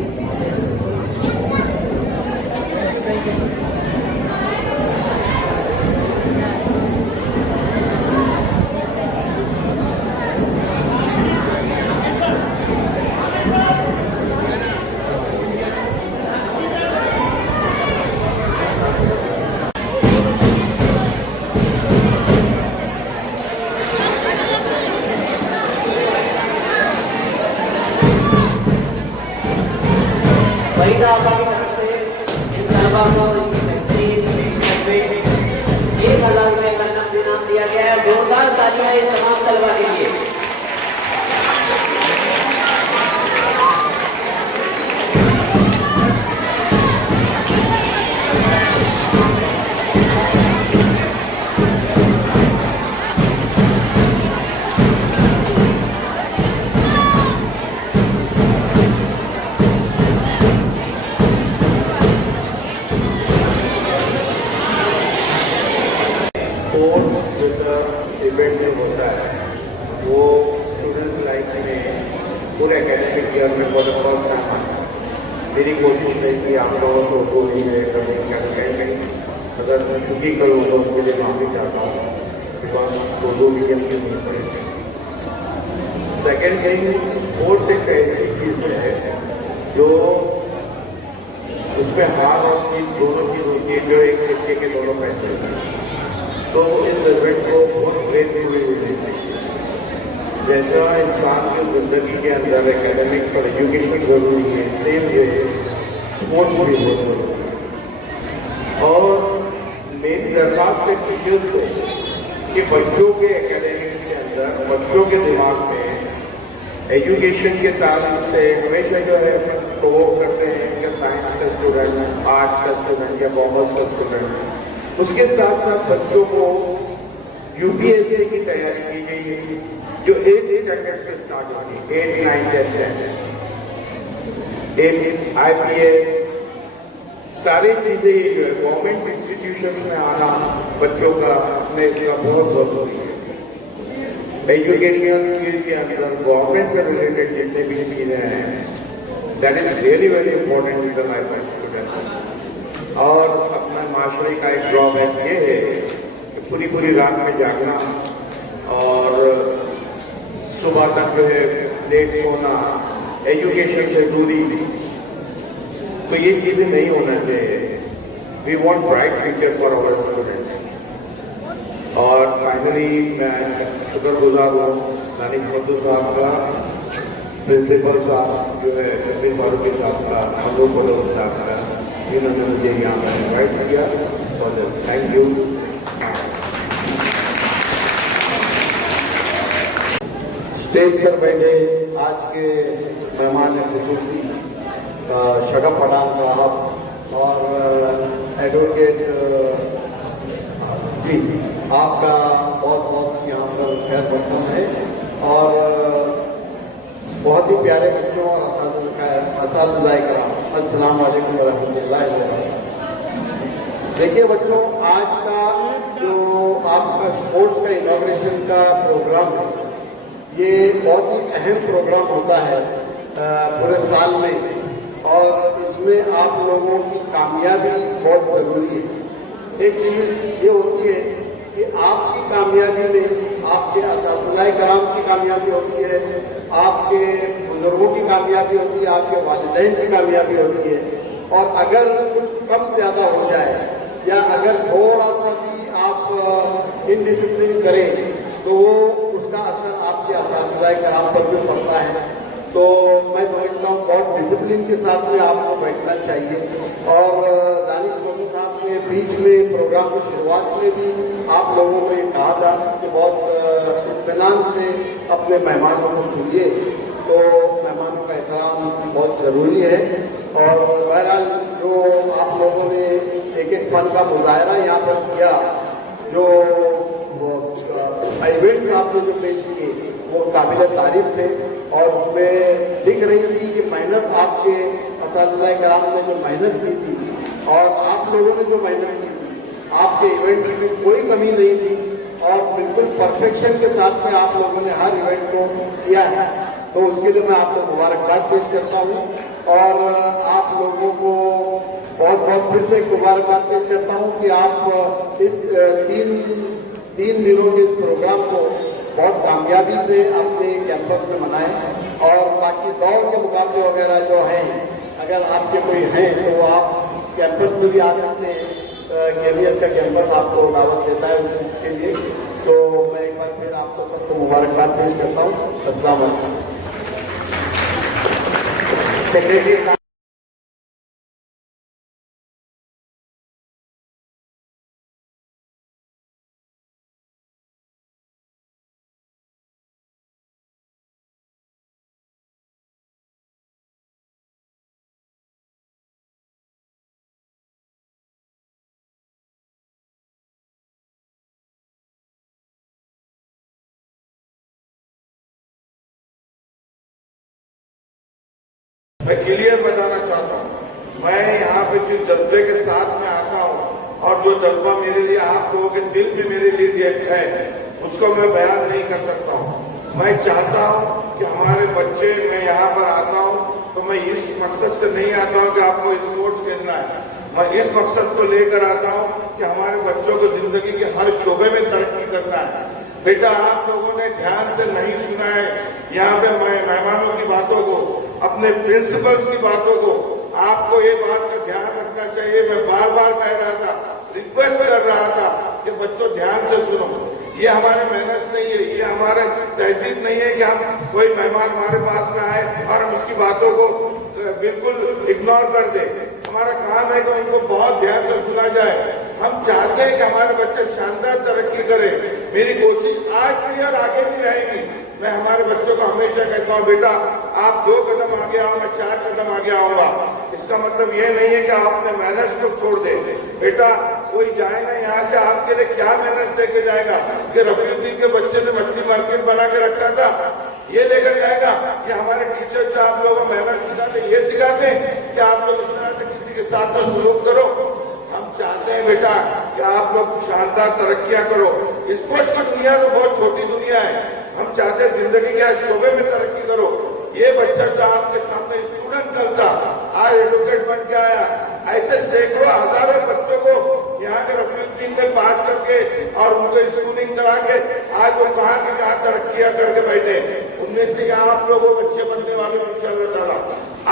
वहीदा आपा की तरफ से इस गरबा को इनकी बेहतरीन 1,000 रुपये का नकद इनाम दिया गया है। जोरदार तालियां इस तमाम तलबा के लिए। इवेंट जो होता है वो स्टूडेंट लाइफ में पूरे एकेडमिक ईयर में बहुत फर्स्ट टाइम आता है। मेरी कोशिश है कि आप लोगों को बोली है कभी अगर मैं छुट्टी करूँ तो उसके लिए माफ़ी चाहता हूँ, बिकॉज दो मीडियम की नहीं पड़ेगी। सेकेंड थिंग, स्पोर्ट्स एक ऐसी चीज़ है जो उसमें हार और जीत दोनों चीज़ होती है, जो एक सिक्के के दोनों पहले होती है। तो इस इवेंट को बहुत ग्रेसफुली लेनी चाहिए। जैसा इंसान की जिंदगी के अंदर एकेडमिक्स और एजुकेशन जरूरी है, सेम वे स्पोर्ट्स भी होते हैं। और मेरी दरख्वास्त है टीचर्स को कि बच्चों के एकेडमिक्स के अंदर, बच्चों के दिमाग में एजुकेशन के ताल्लुक से हमेशा जो है तो वो करते हैं कि साइंस का स्टूडेंट, आर्ट्स का स्टूडेंट या कॉमर्स का स्टूडेंट, उसके साथ साथ बच्चों को यूपीएससी की तैयारी की गई है जो 8 स्टैंडर्ड से स्टार्ट होगी, 8, 9, 10 IPS, सारी चीजें ये जो है गवर्नमेंट इंस्टीट्यूशन में आना बच्चों का में इसका बहुत जरूरी है। एजुकेशन फील्ड के अंदर गवर्नमेंट से रिलेटेड जितने भी चीजें हैं, that is really very important with the life of student. और अपना माशरे का एक ड्रॉबैक ये है कि पूरी रात में जागना और सुबह तक जो है लेट सोना, एजुकेशन से दूरी, तो ये चीजें नहीं होना चाहिए। We want bright future for our students. और फाइनली मैं शुक्रगुजार हूँ दानिश मधु साहब का, प्रिंसिपल साहब जो है जमीन फारूकी साहब का, मनोज बलोच साहब का, जिन्होंने मुझे यहाँ पर इन्वाइट किया। और थैंक यू। स्टेज पर बैठे आज के मेहमान खुसूसी शगफ पठान साहब और एडवोकेट जी, आपका बहुत बहुत यहाँ पर खैर मकदम है। और बहुत ही प्यारे बच्चों और असातिज़ाए कराम, अस्सलाम वालेकुम रहमतुल्लाहि व बरकातहू। देखिए बच्चों, आज का जो आपका स्पोर्ट्स का इनॉग्रेशन का प्रोग्राम है, ये बहुत ही अहम प्रोग्राम होता है पूरे साल में, और इसमें आप लोगों की कामयाबी बहुत जरूरी है। एक चीज ये होती है कि आपकी कामयाबी में आपके असातिज़ाए कराम की कामयाबी होती है, आपके बुजुर्गों की कामयाबी होती है, आपके वालिदैन की कामयाबी होती है। और अगर कुछ कम ज्यादा हो जाए या अगर थोड़ा सा भी आप इनडिसिप्लिन करें तो वो उसका असर आपके असातिज़ाए कराम पर भी पड़ता है। तो मैं समझता हूँ बहुत डिसिप्लिन के साथ में आपको बैठना चाहिए। और दानिश मधु साहब ने बीच में प्रोग्राम की शुरुआत में भी आप लोगों को ये कहा था कि बहुत इत्मीनान से अपने मेहमानों को सुनिए, तो मेहमानों का एहतराम बहुत जरूरी है। और बहरहाल जो आप लोगों ने एक फन का मुजाहरा यहाँ पर किया, जो इवेंट्स आपने जो पेश किए वो काबिल तारीफ थे। और उसमें दिख रही थी कि मेहनत आपके असातिज़ाए कराम ने जो मेहनत की थी और आप लोगों ने जो मेहनत की थी, आपके इवेंट में कोई कमी नहीं थी और बिल्कुल परफेक्शन के साथ में आप लोगों ने हर इवेंट को किया है। तो उसके लिए मैं आपको मुबारकबाद पेश करता हूँ और आप लोगों को बहुत बहुत फिर से मुबारकबाद पेश करता हूँ कि आप इस तीन दिनों के इस प्रोग्राम को बहुत कामयाबी से अपने कैंपस में मनाएं। और बाकी दौड़ के मुकाबले वगैरह जो हैं, अगर आपके कोई हैं तो आप कैंपस में भी आ सकते हैं। केवीएस का कैंपस आपको दावत देता है उसके लिए। तो मैं एक बार फिर आपको सबको मुबारकबाद पेश करता हूँ। अस्सलाम वालेकुम। सेक्रेटरी मैं क्लियर बताना चाहता हूँ, मैं यहाँ पे जिस जज्बे के साथ में आता हूँ और जो जज्बा मेरे लिए आप लोगों के दिल में मेरे लिए है, उसको मैं बयान नहीं कर सकता हूँ। मैं चाहता हूँ कि हमारे बच्चे, मैं यहाँ पर आता हूँ तो मैं इस मकसद से नहीं आता हूँ कि आपको स्पोर्ट्स खेलना है। मैं इस मकसद को लेकर आता हूँ कि हमारे बच्चों को जिंदगी के हर शोबे में तरक्की करना है। बेटा, आप लोगों ने ध्यान से नहीं सुना है यहाँ पे मेहमानों की बातों को, अपने प्रिंसिपल्स की बातों को। आपको ये बात का ध्यान रखना चाहिए। मैं बार बार कह रहा था, रिक्वेस्ट कर रहा था कि बच्चों ध्यान से सुनो। ये हमारी मेहनत नहीं है, ये हमारे तहजीब नहीं है कि हम कोई मेहमान हमारे पास में आए और हम उसकी बातों को बिल्कुल इग्नोर कर दें। हमारा काम है कि उनको बहुत ध्यान से सुना जाए। हम चाहते हैं कि हमारे बच्चे शानदार तरक्की करें। मेरी कोशिश आज भी और आगे भी रहेगी। मैं हमारे बच्चों को हमेशा कहता हूँ, बेटा आप 2 कदम आगे आओ, मैं 4 कदम आगे आऊंगा। इसका मतलब ये नहीं है कि आप अपने मेहनत को छोड़ दें। बेटा कोई जाएगा यहाँ से आपके लिए क्या मेहनत लेके जाएगा कि रफीउद्दीन के बच्चे ने मछली मार्केट बना के रखा था, ये लेकर जाएगा कि हमारे टीचर जो आप लोगों को मेहनत सिखाते ये सिखाते कि आप लोग इस तरह से किसी के साथ में सलूक करो। हम चाहते हैं बेटा कि आप लोग शानदार तरक्कियां करो। स्पोर्ट्स की दुनिया तो बहुत छोटी दुनिया है। हम चाहते हैं जिंदगी के शोबे में तरक्की करो। ये बच्चा जो आपके सामने स्टूडेंट कल था, आज एडवोकेट बन के आया। ऐसे सैकड़ों हजारों बच्चों को यहाँ के रफीउद्दीन में पास करके और उनको स्कूलिंग करा के आज वो कहाँ की कहाँ तरक्कियां करके बैठे। उनमें से आप लोगों बच्चे बनने वाले इंशाअल्लाह ताला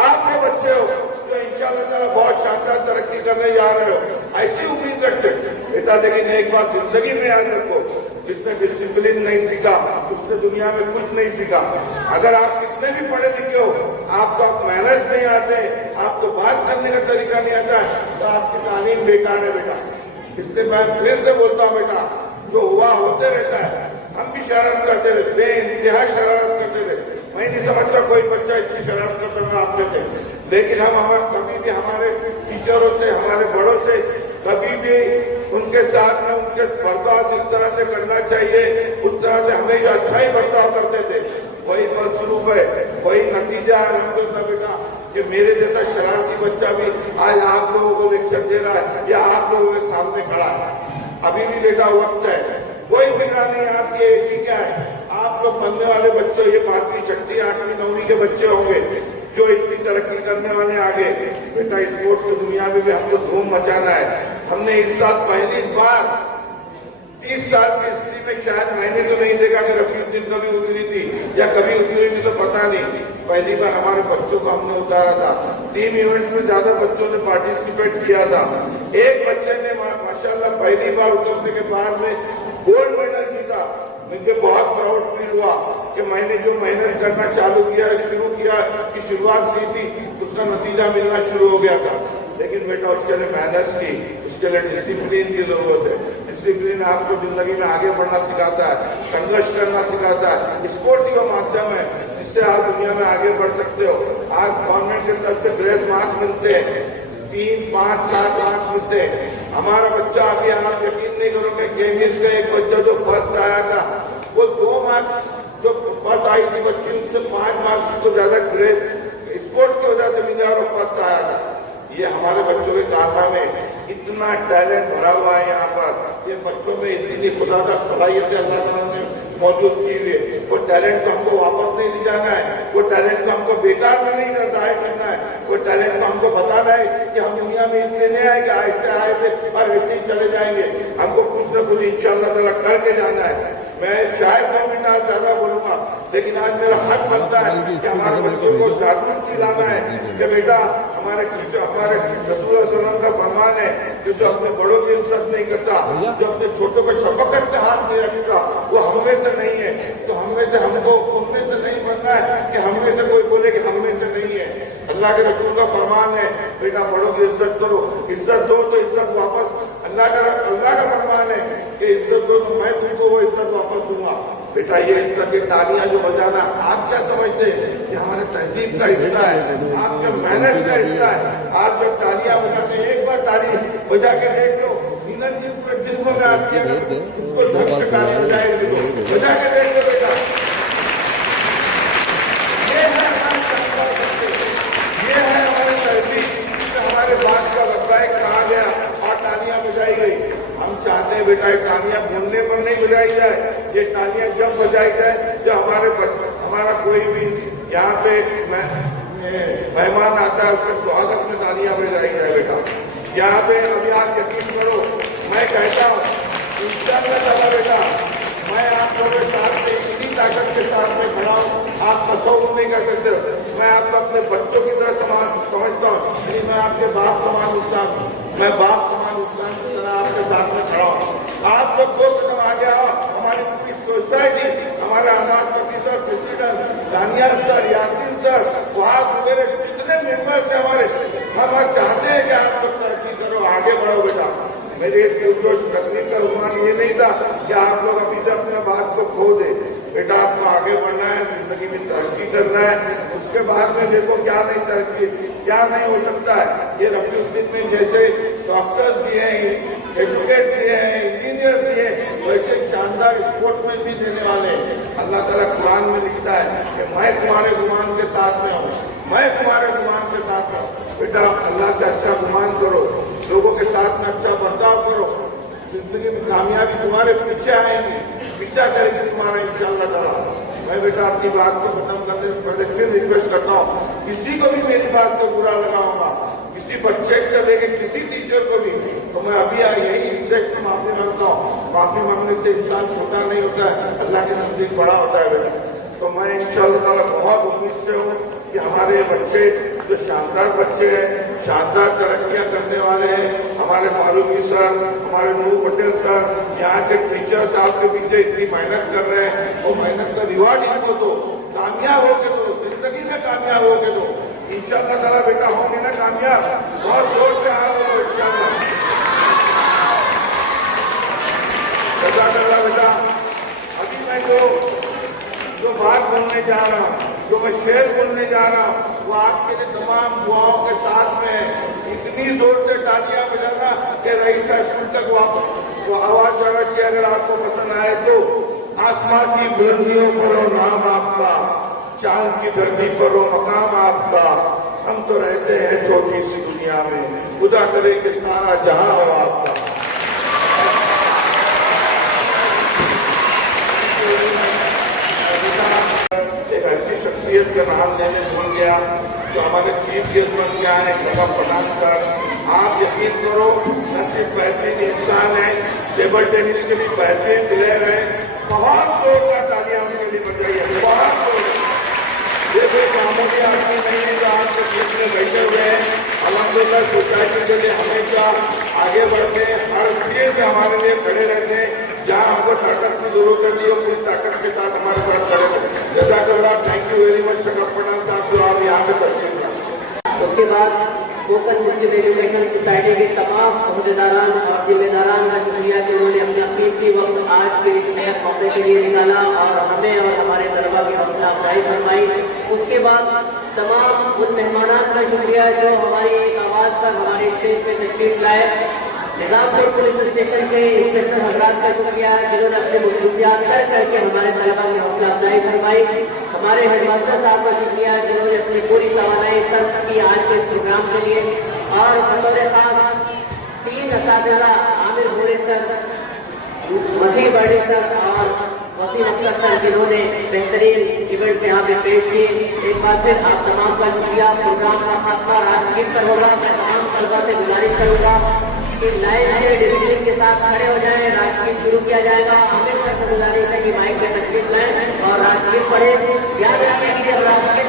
आपके बच्चे हो जो इंशाअल्लाह ताला बहुत शानदार तरक्की करने जा रहे हो। ऐसी उम्मीद रखते बेटा। लेकिन एक बात जिंदगी में याद रखो, जिसने डिसिप्लिन नहीं सीखा उसने दुनिया में कुछ नहीं सीखा। अगर आप कितने भी पढ़े लिखे हो, आपको आप मैनेज नहीं आते, आपको बात करने का तरीका नहीं आता है, तो आपकी तालीम बेकार है बेटा। इसलिए मैं फिर से बोलता हूँ बेटा, जो हुआ होते रहता है। हम भी शरारत करते थे, बेइंतहा शरारत करते थे। मैं नहीं समझता कोई बच्चा इतनी शरारत करता था आपके थे। लेकिन हम कभी भी हमारे टीचरों से, हमारे बड़ों से कभी भी उनके साथ में उनके बर्ताव जिस तरह से करना चाहिए उस तरह से हमेशा अच्छा ही बर्ताव करते थे। वही फलस्वरूप है, वही नतीजा है अल्हम्दुलिल्लाह बेटा कि मेरे जैसा शरारती बच्चा भी आज आप लोगों को लेक्चर दे रहा है या आप लोगों के सामने खड़ा है। अभी भी बेटा वक्त है, कोई बिगड़ा नहीं। आपकी एज ही क्या है? आप लोग बनने वाले बच्चे ये 5वीं 6वीं 8वीं 9वीं के बच्चे होंगे जो इतनी तरक्की करने वाले आगे। बेटा स्पोर्ट्स की दुनिया में भी हमको धूम मचाना है। हमने इस साल पहली बार 30 साल की हिस्ट्री में शायद मैंने तो नहीं देखा कि रफीउद्दीन कभी उतरी थी या कभी उतरी थी, तो पता नहीं। पहली बार हमारे बच्चों को हमने उतारा था। 3 इवेंट्स में ज्यादा बच्चों ने पार्टिसिपेट किया था। एक बच्चे ने माशाल्लाह पहली बार उतरने के बाद में गोल्ड मेडल जीता। मुझे बहुत प्राउड फील हुआ कि मैंने जो मेहनत करना चालू किया, शुरू किया की शुरुआत की थी, उसका नतीजा मिलना शुरू हो गया था। लेकिन बेटा उसके लिए मेहनत की, उसके लिए डिसिप्लिन की जरूरत है। डिसिप्लिन आपको जिंदगी में आगे बढ़ना सिखाता है, संघर्ष करना सिखाता है। स्पोर्ट ही वो माध्यम है जिससे आप दुनिया में आगे बढ़ सकते हो। आज गवर्नमेंट की तरफ से ग्रेस मार्क्स मिलते हैं, 3, 5, 7 मार्क्स मिलते हैं। हमारा बच्चा अभी आप यकीन नहीं करोगे, केमिस्ट का एक बच्चा जो फर्स्ट आया था वो 2 मार्क्स जो फर्स्ट आई थी बच्ची उससे 5 मार्क्स को ज्यादा ग्रेस स्पोर्ट्स की वजह से मिला और फर्स्ट आया था। ये हमारे बच्चों के कारनामे में इतना टैलेंट भरा हुआ है। यहाँ पर ये बच्चों में इतनी खुदा का सलाहियत अल्लाह ताला ने मौजूद की हुई है। वो टैलेंट को हमको वापस नहीं ले जाना है, वो टैलेंट को हमको बेकार में नहीं जाहिर करना है। वो टैलेंट को हमको बताना है कि हम दुनिया में इसलिए नहीं आए कि ऐसे आए थे और ऐसे ही चले जाएंगे। हमको कुछ न कुछ इंशाअल्लाह ताला करके जाना है। मैं शायद 2 मिनट आज ज्यादा बोलूंगा, लेकिन आज मेरा हक बनता है कि हमारे बच्चों को जागरूक दिलाना है कि बेटा हमारे रसूल सल्लल्लाहु का फरमान है कि जो अपने बड़ों की इज्जत नहीं करता, जो अपने छोटों को शफकत से हाथ नहीं रखेगा, वो हमें से नहीं है। तो हमें से हमको उनमें से नहीं बनना है कि हमें से कोई बोले कि हमें से नहीं है। अल्लाह के रसूल का फरमान है बेटा बड़ों की इज्जत करो, इज्जत दो तो इज्जत वापस। अल्लाह का फरमान है कि इज्जत दो तो मैं तुमको वो इज्जत वापस दूंगा। बेटा ये इज्जत की तालियां जो बजाना आप क्या समझते हैं कि हमारे तहजीब का हिस्सा है, आपके मैनेज का हिस्सा है। आप जब तालियां बजाते हैं, एक बार ताली बजा के देख लो, एनर्जी पूरे जिस्म में आती है, उसको ढंग से ताली बजाएंगे, बजा के देख लो बेटा। ये है हमारी तहजीब, हमारे बात का वसाय कहा गया और तालियां बजाई गई। हम चाहते हैं बेटा तालियां बोलने पर नहीं बजाई जाए, ये तालियां जब बजाई जाए जब हमारा कोई भी यहाँ पे मेहमान आता है उसके स्वागत में तालियां बजाई जाए बेटा। यहाँ पे अभी आप यकीन करो, मैं कहता हूँ इंशाअल्लाह ताला बेटा मैं आप लोगों के साथ में इतनी ताकत के साथ में खड़ा हूँ, आप तसव्वुर नहीं कर सकते हो। मैं आपको अपने बच्चों की तरह समझता हूँ, लेकिन मैं आपके बाप समान इंसान हूँ। मैं बाप समान इंसान की तरह आपके साथ में खड़ा हूँ। आप लोग 2 कदम आगे आओ। हमारी पूरी सोसाइटी, हमारे अहमद फकीर sir, president Daniyal sir, Yasin sir, वहां वगैरह जितने मेंबर्स हैं हमारे, हम चाहते हैं भी आप लोग तरक्की करो, आगे बढ़ो बेटा। मेरी एक जो तकनीक का अनुमान ये नहीं था कि आप लोग अभी से अपने बात को खो दे। बेटा आपको आगे बढ़ना है, जिंदगी में तरक्की करना है, उसके बाद में देखो क्या नहीं तरक्की, क्या नहीं हो सकता है। ये रफीउद्दीन में जैसे डॉक्टर्स दिए हैं, एडवोकेट दिए हैं, इंजीनियर दिए, वैसे शानदार स्पोर्ट्स में भी देने वाले हैं। अल्लाह ताला कुरान में लिखता है कि मैं तुम्हारे गुमान के साथ में हूँ, मैं तुम्हारे गुमान के साथ हूँ। बेटा अल्लाह से अच्छा गुमान करो, लोगों के साथ में अच्छा बर्ताव करो, जिंदगी में कामयाबी तुम्हारे पीछे आएंगे, पीछा करेगी तुम्हारा इंशाअल्लाह ताला। मैं बेटा अपनी बात को खत्म करने से पहले फिर रिक्वेस्ट करता हूँ, किसी को भी मेरी बात से बुरा लगाऊंगा, किसी बच्चे से लेके किसी टीचर को भी, तो मैं अभी यही इंटरेस्ट में माफी मांगता हूँ। माफी मांगने से इंसान छोटा नहीं होता है, अल्लाह के नजदीक बड़ा होता है बेटा। तो मैं इंशाअल्लाह ताला बहुत उम्मीद से हूँ कि हमारे बच्चे जो शानदार बच्चे हैं, शानदार तरक्कियां करने वाले हैं, हमारे फारूकी सर, हमारे नूर पटेल सर, यहाँ के टीचर्स आपके पीछे इतनी मेहनत कर रहे हैं, वो मेहनत का रिवार्ड इनको दो, कामयाब होके दो, जिंदगी में कामयाब होके दो। इंशाअल्लाह ताला बेटा होंगे ना कामयाब, बहुत जोर से हाथ हो इंशाअल्लाह। बेटा अभी मैं जो बात बोलने जा रहा हूँ, जो मैं शेर बोलने जा रहा हूँ, वो आपके लिए तमाम दुआओं के साथ में है। इतनी जोर से तालियां बजाना कि रईसा स्कूल तक वापस वो आवाज जाना चाहिए। अगर आपको पसंद आए तो आसमान की बुलंदियों पर हो नाम आपका, चांद की धरती पर हो मकाम आपका। हम तो रहते हैं छोटी सी दुनिया में, खुदा करे कि सारा जहां हो आपका। एक ऐसी शख्सियत का नाम लेने भूल गया जो हमारे चीफ गेस्ट बन गया है, जगह प्रधान सर। आप यकीन करो, न सिर्फ बेहतरीन इंसान है, टेबल टेनिस के भी बेहतरीन प्लेयर है। बहुत जोरदार तालियां उनके लिए बजाई है, बहुत जोर। ये कोई मामूली आदमी नहीं है जो आपके बीच में बैठे हुए हैं। अलहमदुलिल्लाह सोसाइटी के लिए हमेशा आगे बढ़ते हैं, हर चीज में हमारे लिए खड़े रहते हैं। जहाँ हमको ताकत की जरूरत है, वो पूरी ताकत के साथ हमारे साथ खड़े हैं। जज़ाकल्लाह, thank you very much Shagaf Pathan साहब जो आप यहाँ पे तस्वीर का। उसके बाद कोकन मुस्लिम एजुकेशन सोसाइटी के तमाम अहदेदारान और जिम्मेदारान का शुक्रिया कि उन्होंने अपना कीमती वक्त आज के इस नए मौके के लिए निकाला और हमें और हमारे तलबा की हौसला अफजाई फरमाई। उसके बाद तमाम उन मेहमानान का शुक्रिया जो हमारी एक आवाज़ पर हमारे स्टेज पे तशरीफ लाए। निजामपुर पुलिस स्टेशन के इंस्पेक्टर हजरात का शुक्रिया जिन्होंने अपने मसरूफियात कर करके हमारे तलबा की हौसला अफजाई फरमाई। हमारे हेडमास्टर साहब का शुक्रिया जिन्होंने अपनी पूरी तवानाई सर्व की आज के इस प्रोग्राम के लिए। और बतौर खास 3 असातिज़ा आमिर भोले सर, वसीम बर्डी सर और वसीम अख्तर सर जिन्होंने बेहतरीन इवेंट यहाँ पे पेश किए। एक बार फिर आप तमाम का शुक्रिया। प्रोग्राम का खात्मा राजगीर पर होगा। मैं तमाम तलबा से गुजारिश करूँगा कि लाइन से डिसिप्लिन के साथ खड़े हो जाएं। राजगीर शुरू किया जाएगा। आमिर सर से गुजारिश है कि माइक पे तशरीफ लाएं और राजगीर पढ़े। याद रखिए कि जब राजगीर